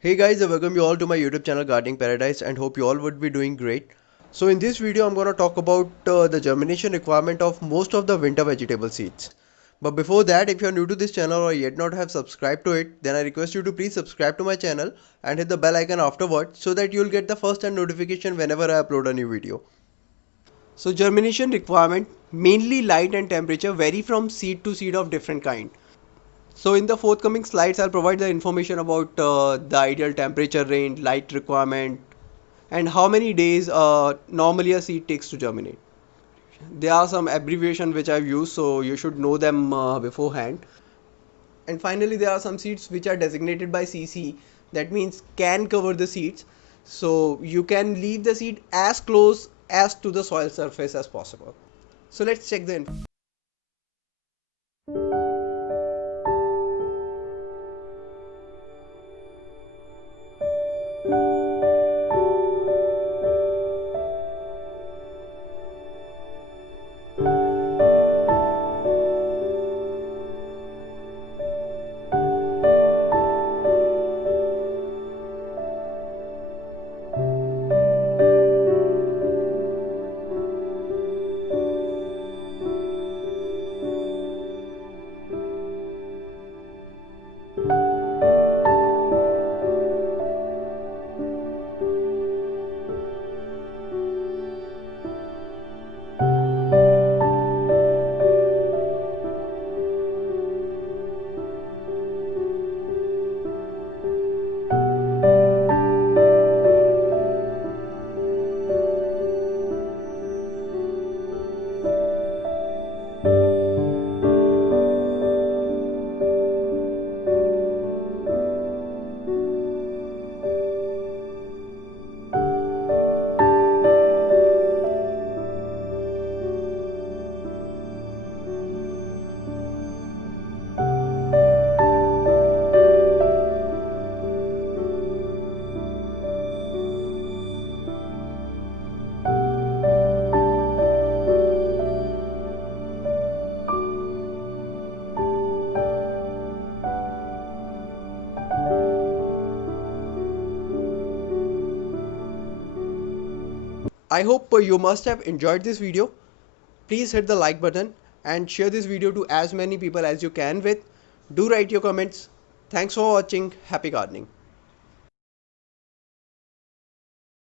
Hey guys, I welcome you all to my YouTube channel Gardening Paradise and hope you all would be doing great. So in this video I'm going to talk about the germination requirement of most of the winter vegetable seeds. But before that, if you are new to this channel or yet not have subscribed to it, then I request you to please subscribe to my channel and hit the bell icon afterwards so that you'll get the first hand notification whenever I upload a new video. So germination requirement, mainly light and temperature, vary from seed to seed of different kind. So in the forthcoming slides, I'll provide the information about the ideal temperature range, light requirement, and how many days normally a seed takes to germinate. There are some abbreviation which I've used, so you should know them beforehand. And finally, there are some seeds which are designated by CC, that means can cover the seeds. So you can leave the seed as close as to the soil surface as possible. So let's check the info. I hope you must have enjoyed this video. Please hit the like button and share this video to as many people as you can with. Do write your comments. Thanks for watching. Happy gardening.